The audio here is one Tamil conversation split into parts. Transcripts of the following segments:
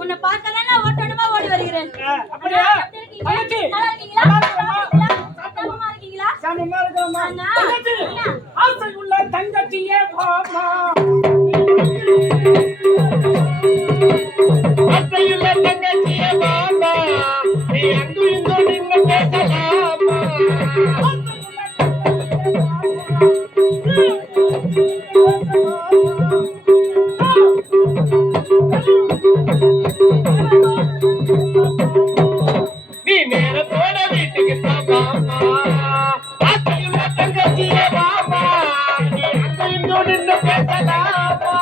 உன்னை பார்க்கதான் ஓட்டணுமா ஓடி வருகிறேன். அப்படியா? தங்கச்சி சமமா இருக்கமா? தங்கச்சி ஆசை உள்ள தங்கச்சியே பாமா. ஆசை உள்ள தங்கச்சியே பாமா. நீ அங்கு இங்கு நின்று பேசலாமா? நீ நேரத்தோட வீட்டுக்கு பாமா. ஆசையுள்ள தங்கச்சியே பாமா. நீ அங்கு இங்கு நின்று பேசலாமா?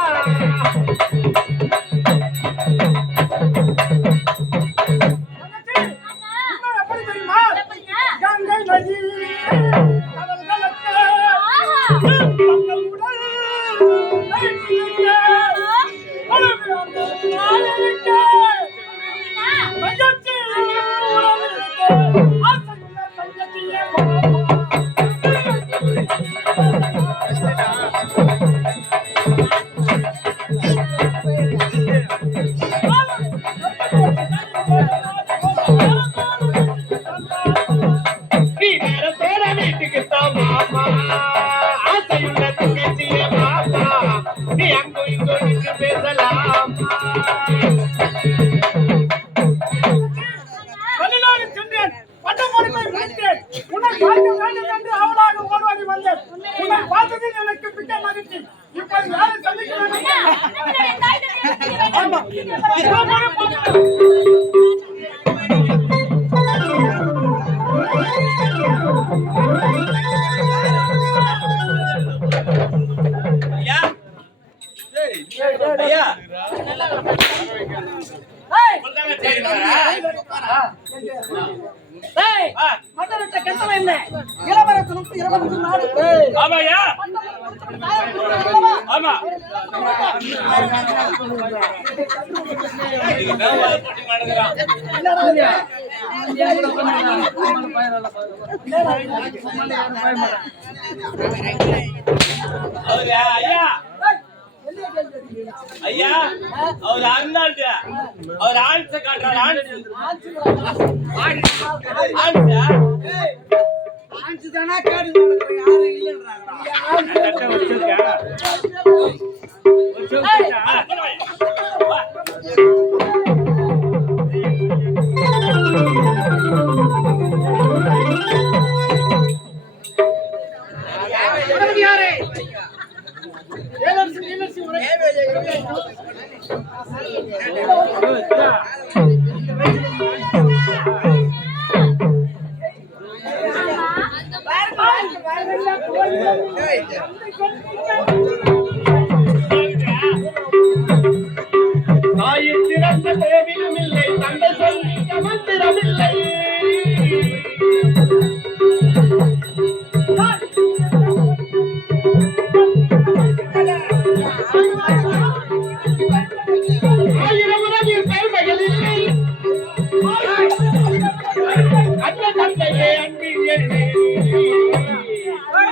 ஐயா அவர் அண்ணாண்ட அவர் ஆன்ச காட்டுறாரு. ஆன்சு தானா கேடு யாரும் இல்லைன்றாங்க. தாயின் திறந்த கோவிலும் இல்லை, தந்தை சொல்லிக்க மந்திரமில்லை. ஆயிரம் உலகில் பெருமைகள் இல்லை, அண்ணன் தந்தையே அன்பில் இல்லை.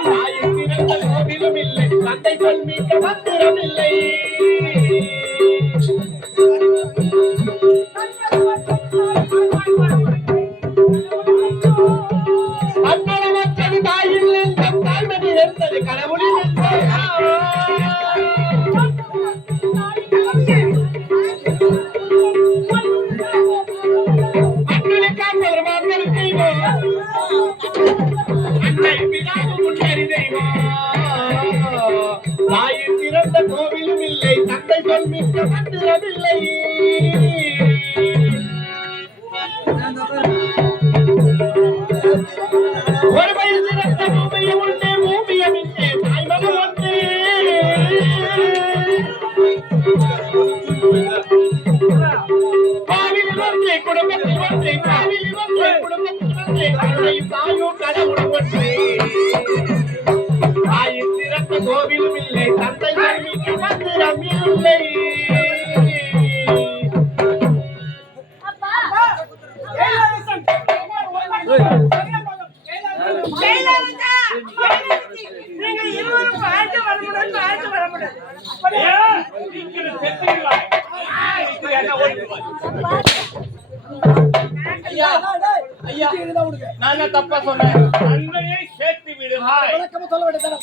தாயின் திறந்த கோவிலும் இல்லை, தந்தை சொல்லிக்க மந்திரமில்லை. அண்ணனமற்றது தாயில் என்ற தாழ்மணி இருந்தது கடவுளில் அண்ணனுக்காக ஒரு மாதம் செய்வோம். அன்னை பிதாவும் முன்னேறி தெய்வம். தாயின் திறந்த கோவிலும் இல்லை, தந்தை சொல்மிக்க மந்திரமில்லை. ஒரு வயது ரத்த பூமியம் உண்டு, பூமியம் இல்லை, தாய்மகம் உண்டு. காவிரி ஒன்றே குடும்பத்தில் ஒன்றே, காவிரி ஒன்றே குடும்பத்தில் ஒன்றே, தந்தையும் தாயும் கடவுளும் ஒன்றே. தாயின் திறந்த கோவிலும் இல்லை, தந்தை சொல்மிக்க மந்திரம் இல்லை. ஐயா ஐயா இதுதான் உனக்கு நான் என்ன தப்பா சொன்னேன் நன்மையை சேர்த்து விடுவாய் விளக்கமா சொல்ல வேண்டியதானே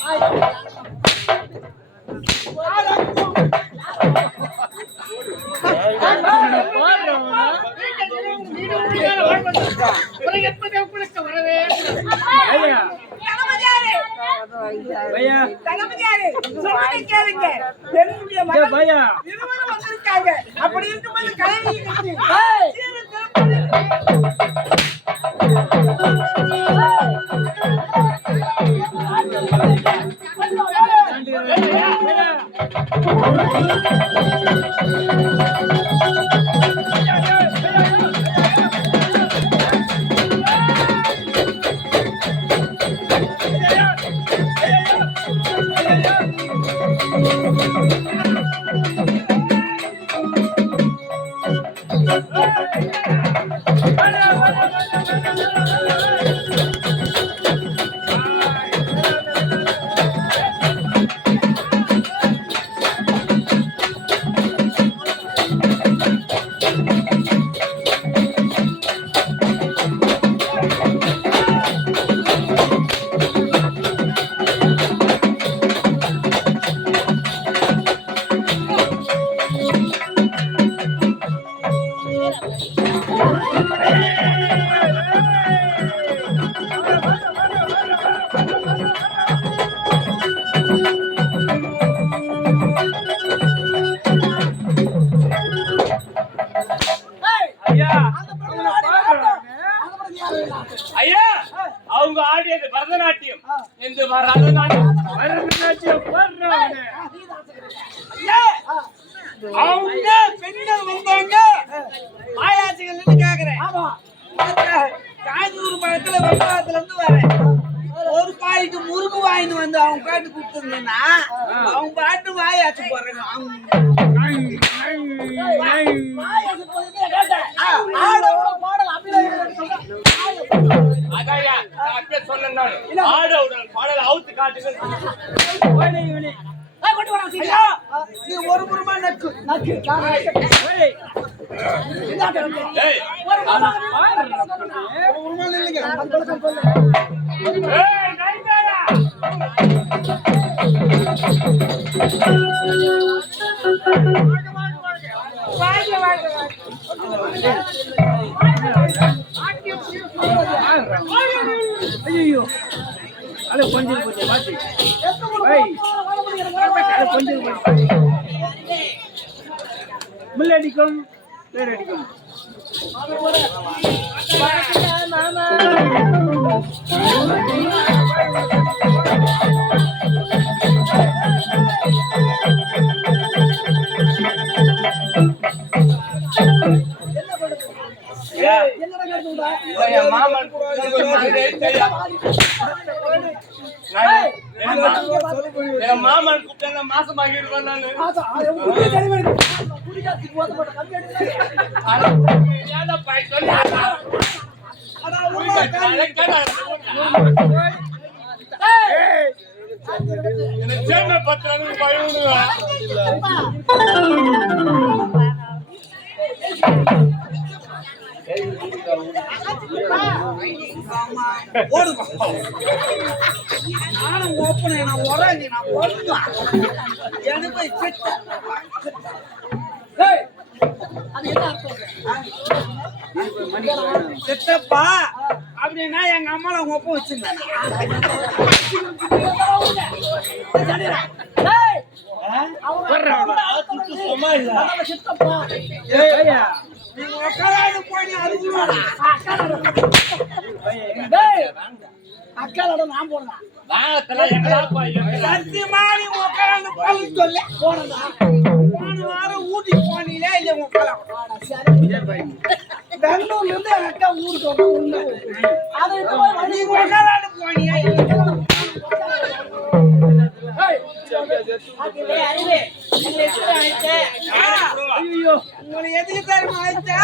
அப்படி இருக்கும்போது கல்வி ஐயா அவங்க ஆடியது பரதநாட்டியம் என்று பரதநாட்டியம் அவங்க பெண்கள் வந்தாங்க மாயாச்சிகள் கேக்குறேன் காஞ்சூர் பழத்துல வெள்ளத்துல இருந்து வரேன் ஒரு பாய்க்கு முருகு வாங்கிட்டு வந்து அவங்க பாட்டு கொடுத்துருந்தேன்னா அவங்க பாட்டு மாயாச்சு போடுறாங்க அதாயா நான் அப்பே சொன்னேன் ஆடவுடன் பாடல் அவுத்து காட்டுங்க நீ ஒரு முருமா நக்கு ஏய் ஏய் நைட்டாரா ஐயோ அட கொஞ்சம் கொஞ்சம் மாத்தி ஏய் அட கொஞ்சம் முள்ளடிக்கும் பேரடிக்கும் மாமா மாமன் மாமன் கூப்பிட்டா மாசமாகிடுவேன் நானு என்ன பத்திரம் பயனுடுவேன் நானும் ஓப்பன் நான் உறங்கி நான் ஒழுங்கான் எனக்கு சித்தப்பா அப்படின்னா எங்க அம்மால அவங்க ஒப்ப வச்சிருந்தேன் நீங்க உக்காராது போய் அக்காலோட நான் போனேன் சத்தியமா நீ உக்காராது போய் சொல்ல போனதா போன வாரம் ஊட்டிக்கு போனீங்களே இல்ல உக்கால பெங்களூர்ல இருந்து எங்க அக்கா ஊருக்கு உண்மை அதை நீங்க உக்காராது போனியா உங்களை எதுக்கு தருமா ஆயிடுச்சா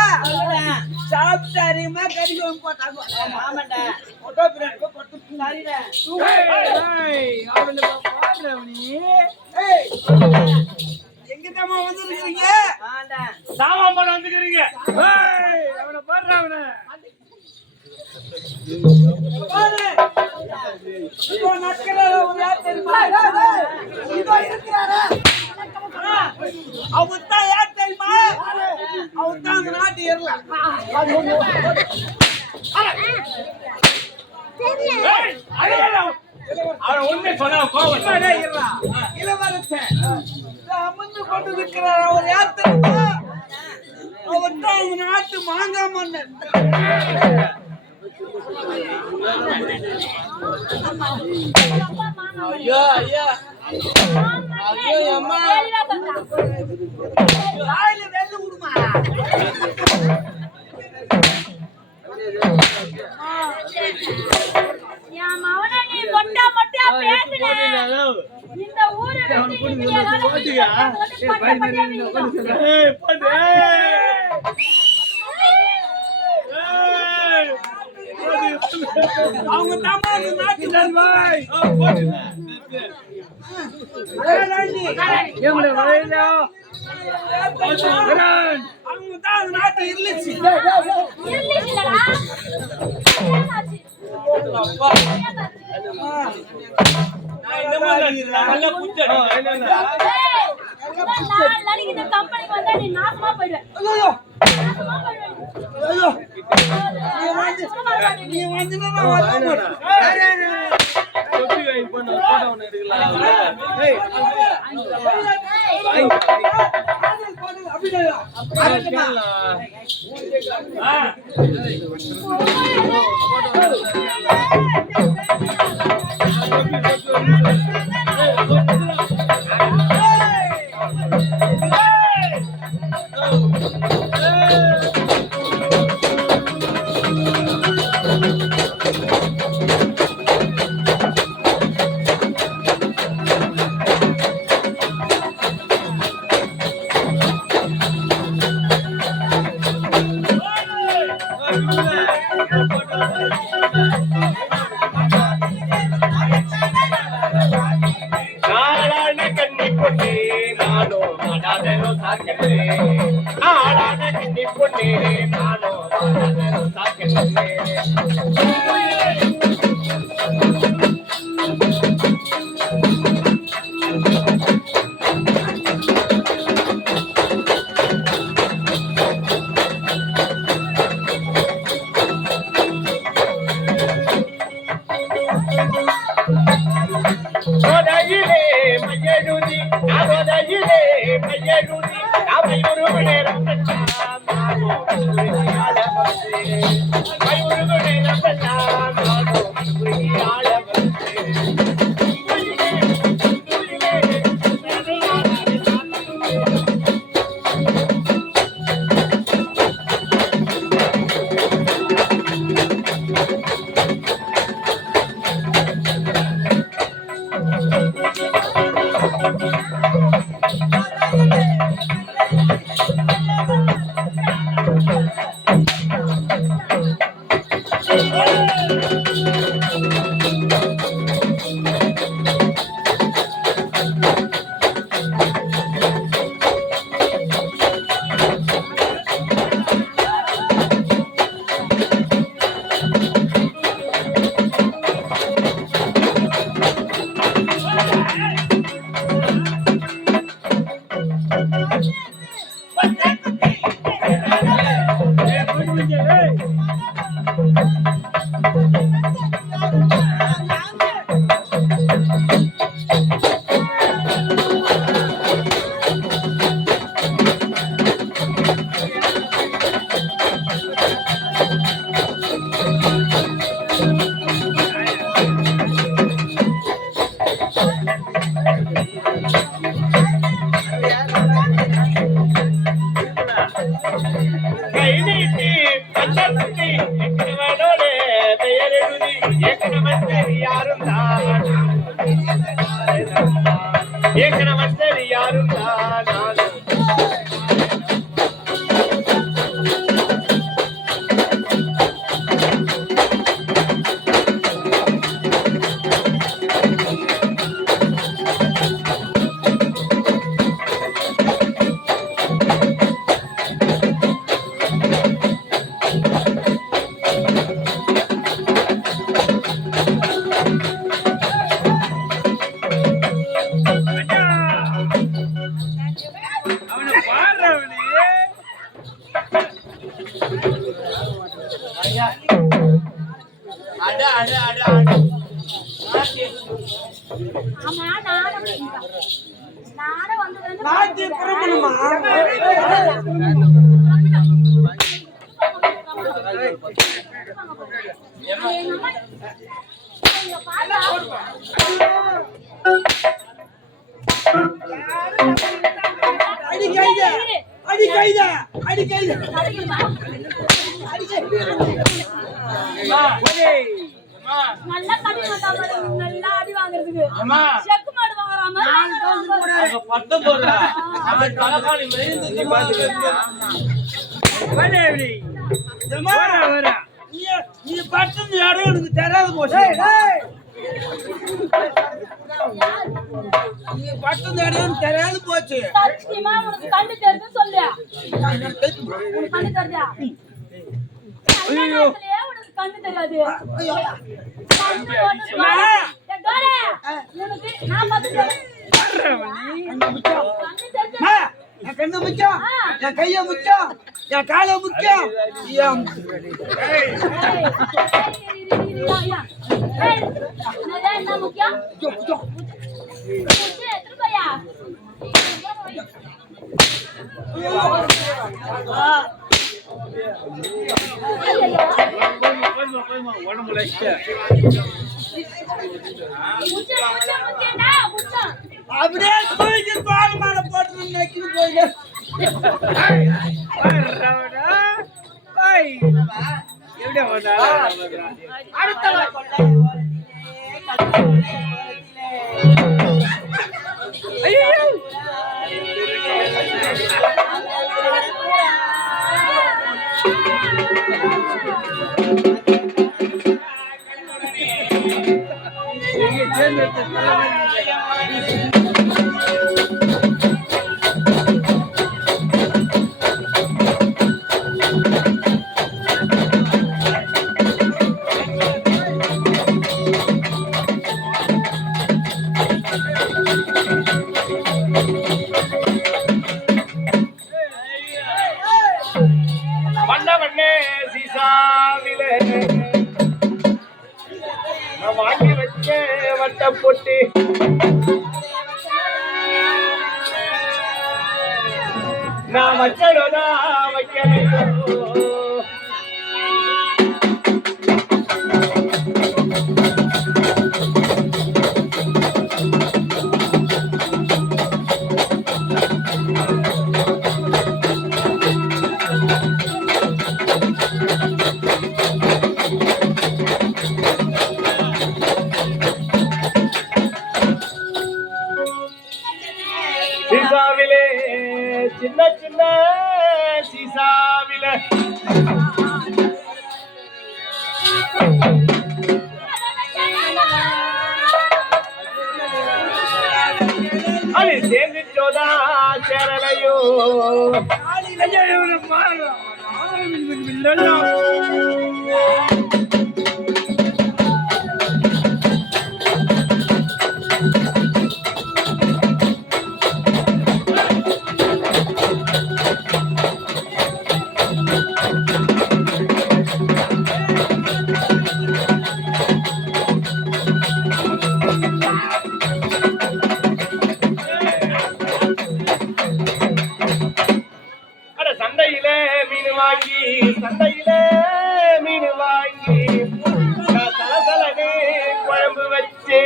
சாப்பிட்டாரியுமா கடிதம் போட்டாங்க ஆமாண்டா போட்டோ பிரிண்ட் போட்டு எங்க தம்மா வந்துருக்கீங்க சாமான் பண்ண வந்துக்கிறீங்க அவனை பாடுற அவனை பாரு. இதோ நக்கறாரு அவர் யார் தெரியுமா? இதோ இருக்கிறாரா? அவர் தான் யார் தெரியுமா? அவர் தான் அந்த நாட்டு எரலாம். அவன் உண்மை சொன்னா கோவம் இளவரசன் அமர்ந்து கொண்டு இருக்கிறார். அவர் யார் தெரியுமா? அவர் தான் அந்த நாட்டு மாங்காய் மன்னன். ஐயோ ஐயா ஐயோ அம்மா வாயில வெள்ளு விடுமா? என் மவனை நீ மொட்டா மொட்டா பேசுன. இந்த ஊரை விட்டு நீ அவங்க தாமா நாட்டு நல்வாய் அவங்க தான் நாட்டை இருந்துச்சு. இல்லடா. நாளைக்கு இந்த கம்பெனிக்கு வந்தா நீ நாசமா போயிடுவ. ஐயோ நாசமா போயிடுவ. ஐயோ நீ வந்து நான் வர மாட்டேன். நாளான கண்ணி பொண்ணே நானோ மாடாதனோ சாக்கலே நாளான கண்ணி பொண்ணே நானோ மாடாதனோ சாக்கலே ஓடையிலே மயழுதி ஓடையிலே மயழுதி மயூரு நேரம் நானோ மயூரியால வந்து மயூரு நேரம் நானோ மயூரியால கைநீட்டி பச்சத்தி எக்கனவனோட பெயரெழுதி ஏக்கனவன் யாரும் தான் ஏக்கனவன் யாரும் தான் அட அட அட அட ஆமா நானே வந்து நாட்டி புறப்பணுமா அடி கைதா அடி கைதா அடி கைதா நல்லா கடி மாட்டாம நல்லா அடி வாங்குறதுக்கு செக்கு மாடு வாங்குறாம அங்க பட்டு போறா அந்த தலகாணி மெலிந்து நீ பாத்துக்கிறியா வர நீ பட்டு இடம் எனக்கு தெரியாது போச்சு நீ பட்டு இடம் தெரியாது போச்சு சத்தியமா உனக்கு கண்ணு தெரிஞ்சு சொல்லு உனக்கு கண்ணு தெரிஞ்சா ஐயோ உனக்கு கண்ணு தெரியாது நான் பாத்துக்கிறேன் என் கண்ணு முக்கியம் என் கைய முக்கியம் என் கால முக்கியம் என்ன முக்கியம் உடம்புல அப்படியே தூக்கி தோல் மேல போட்டு நக்கிட்டு போயிடு வண்ணவண்ணே சீசாவிலே நான் வாங்கி வச்ச வட்ட போட்டு நான் வச்சடா வைக்கலையோ சீசாவிலே சின்ன சின்ன சீசாவிலே அது சேர்ந்துச்சோதா சேரலையோ சந்தையில மீன் வாங்கி தலசலனே குழம்பு வச்சு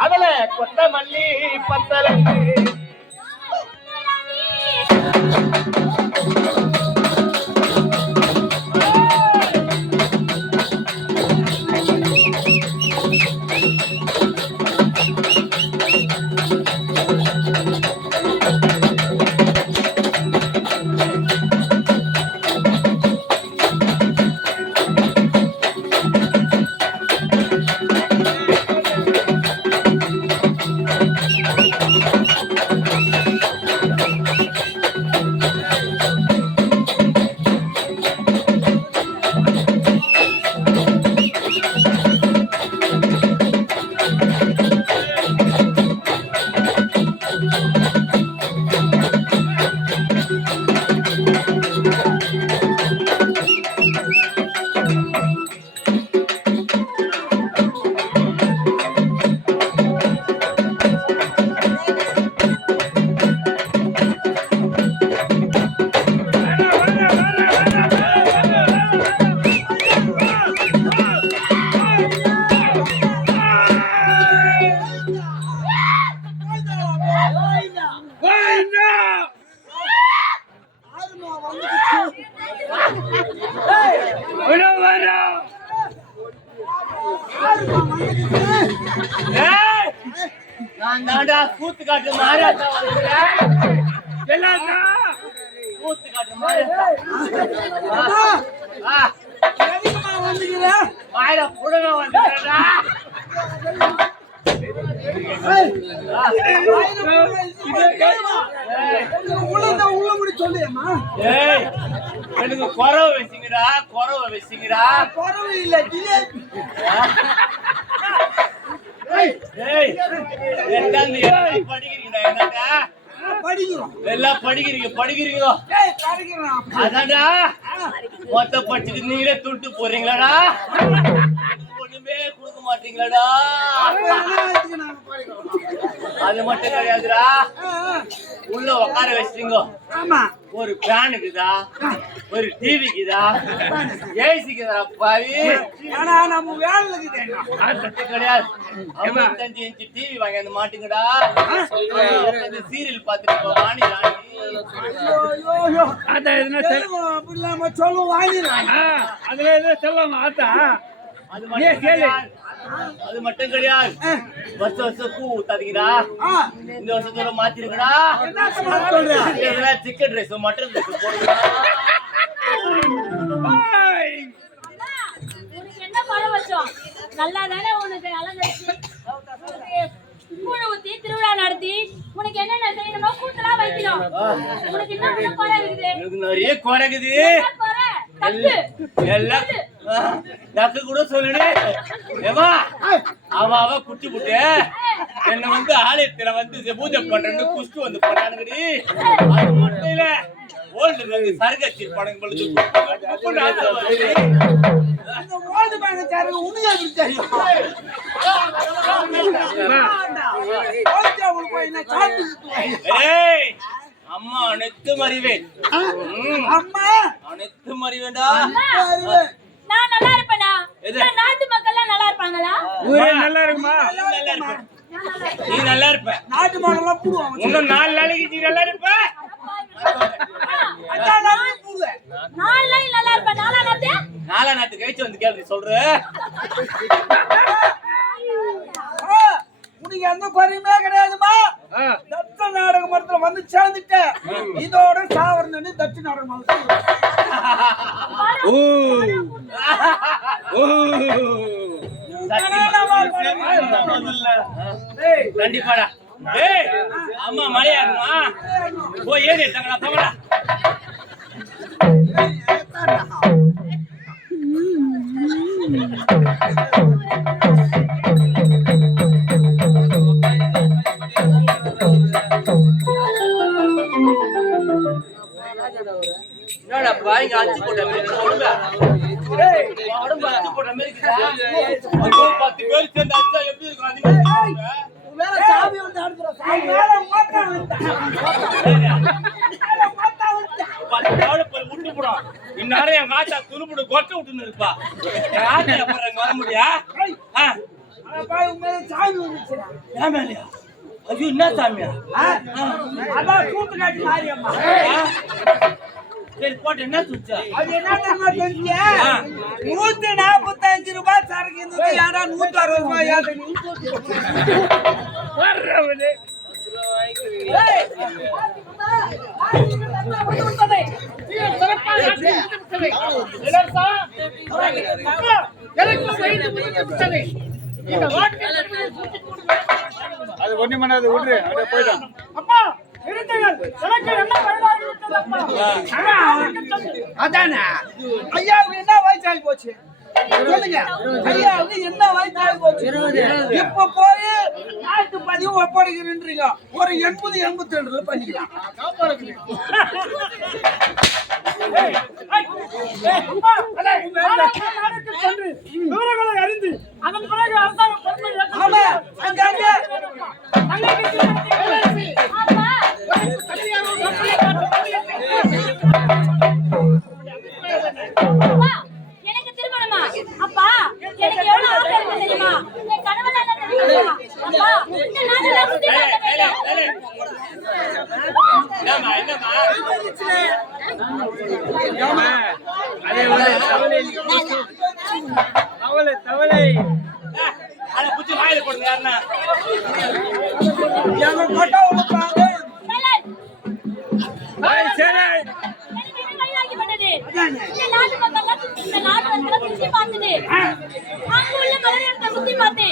அதுல கொத்தமல்லி பத்தலங்கு ஆறுமா வந்துச்சு விட வரா ஆறுமா வந்துச்சு ஏய் நான் தாண்டா கூத்து காட்டு மாறாதா வந்துறேன் எல்லாடா கூத்து காட்டு மாறாதா எதுக்குமா வந்துக்கிற மாயரா புடங்க வந்துறடா உள்ள முடி சொல்லியம்மா ஏய் எனக்கு குறவு வெச்சிங்கடா குறவு இல்ல ஜிலேபி ஏய் எல்லாம் படிக்கிறீங்கடா என்னடா படிக்கிறோம் எல்லாம் படிக்கிறீங்க ஏய் படிக்கிறோம் அதான்டா மொத்த படிச்சுட்டு நீங்களே துட்டு போறீங்களாடா ஒண்ணுமே கொடுக்க மாட்டீங்களாடா அது மட்டும் கிடையாதுடா உள்ள உட்கார வச்சிட்டீங்க ஆமா ஒரு ஃபேன் இருக்குதா ஒரு டிவி இருக்குதா ஏசி இருக்குதா பாவி ஆனா நம்ம வேலை இருக்குதேங்க அது கிடையாது 55 இன்ச் டிவி வாங்கி அந்த மாட்டீங்கடா சீரியல் பார்த்துட்டு வாணி ராணி ஐயோ அப்படி இல்லாம சொல்ல வாங்கிடலாம் அதுல ஏதோ சொல்லலாம் ஆத்தா அது மட்டும் கிடையாது வருஷம் பூ ஊத்தாதீங்கடா இந்த வருஷத்தோட மாத்திருக்கடா சிக்கன் ரைஸ் மட்டன் ரைஸ் போடுறா என்ன பழம் வச்சோம் நல்லா தானே உனக்கு அலங்கரிச்சு கூழ் ஊத்தி திருவிழா நடத்தி உனக்கு என்னென்ன செய்யணுமோ கூட்டலாம் வைக்கணும் உனக்கு என்ன குறை இருக்குது எனக்கு நிறைய குறைக்குது குறை தப்பு எல்லாம் நக்கு கூட சொல்லுடு ஏமா அவ குட்டி புட்டு என்ன வந்து ஆலயத்துல வந்து பூஜை பண்றேன்னு குஷ்டு வந்து பண்ணானுங்கடி அது மட்டும் இல்ல ஓல்டு சரகச்சி படம் பொழுது அந்த ஓல்டு பேங்க் சார் உனக்கு எப்படி தெரியும் ஏய் அம்மா அனைத்து மறிவேன் அம்மா அனைத்து மறிவேண்டா நான் நல்லா இருப்பேனா நாட்டு மக்கள் எல்லாம் நல்லா இருப்பாங்களா நல்லா இருக்குமா நீ நல்லா இருப்ப நாட்டு மாடெல்லாம் பூடுவாங்க இன்னும் 4 நாளைக்கு நீ நல்லா இருப்ப 4 நாளைக்கு பூடுவே 4 நாள் நல்லா இருப்பேன் 4 நாள் 4 நாத்து கழிச்சு வந்து கேள்வி சொல்ற உனக்கு எந்த குறையுமே கிடையாதுமா தட்ச நாடக மரத்துல வந்து சேர்ந்துட்ட இதோட சாவரன்னு தட்ச நாடக மரத்துல கண்டிப்பாடா ஏய் அம்மா மழையா இருக்குமா போய் ஏறி தங்கடா போங்கடா என்னடா பாய்ங்க அச்சு போட்ட மாதிரி உடம்பு அச்சு போட்ட மாதிரி இருக்குதா 10 பேர் சேர்ந்து அச்சா எப்படி இருக்கும் அது வேற சாமி வந்து அடுத்துறோம் சாமி மேல மாட்டா விட்டு போடும் இந்நேரம் என் காத்தா துருப்புடு கொட்டை விட்டுன்னு இருப்பா என் ஆத்தா அப்புறம் அங்க வர முடியா சாமி வந்துச்சுடா ஏன் மேலையா ஐயோ என்ன சாமியா அதான் கூத்து காட்டி மாரியம்மா சரி போட்டு என்ன சுச்சா அது என்ன தெரியுமா தெரிஞ்சு 145 ரூபாய் சரக்கு இருந்தது யாரா 160 ரூபாய் யாரு வர்றவனே அது ஒண்ணு பண்ணாது விடுறேன் அப்படியே போயிட்டான் அப்பா இருந்துங்கள் எனக்கு என்ன வயதாகி விட்டது அப்பா அதானே ஐயாவுக்கு என்ன வயசாகி போச்சு சொல்லுங்க ஐயாவுக்கு என்ன வயசாகி போச்சு இப்ப போய் நாட்டு பதிவு ஒப்படைக்கிறீங்க ஒரு 80-82 பண்ணிக்கலாம் விவரங்களை அறிந்து அதன் பிறகு அரசாங்க பொறுப்பை ஆமா அங்க எனக்கு திருமணமா அப்பா எனக்கு எவ்வளவு ஆசை இருக்கு தெரியுமா என் கணவன் என்ன தெரியுமா அப்பா இந்த நாளெல்லாம் சுத்தி பார்க்க என்னம்மா என்னம்மா ஏம்மா, அதே ஒரு தவளை தவளை தவளை அதை புடிச்சு வாயில போடுங்க யாருன்னா எங்க கொட்டா உனக்காக சரி எனக்கு என்ன கையாகிப்பட்டது? இந்த நாட்டு மக்கள்லாம் இந்த நாட்டு மக்கள்லாம் சுத்தி பார்த்துட்டு, அங்க உள்ள மலர் இடத்தை சுத்தி பார்த்து,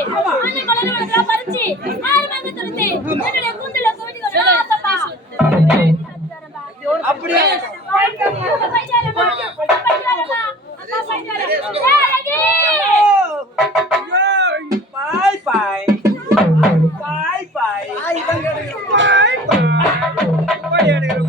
அந்த மலர் இடத்தெல்லாம் பறிச்சு, ஆறுமாக துடைத்து, என்னுடைய கூந்தல குவிஞ்சு கொண்டு ஆசைப்பா. அப்படியே அக்கா பைசாரம்மா, அக்கா பைசாரம்மா, அக்கா பைசாரம்மா. ஏய், அழகி! பாய் பாய் பாய் பாய் போய் எனக்கு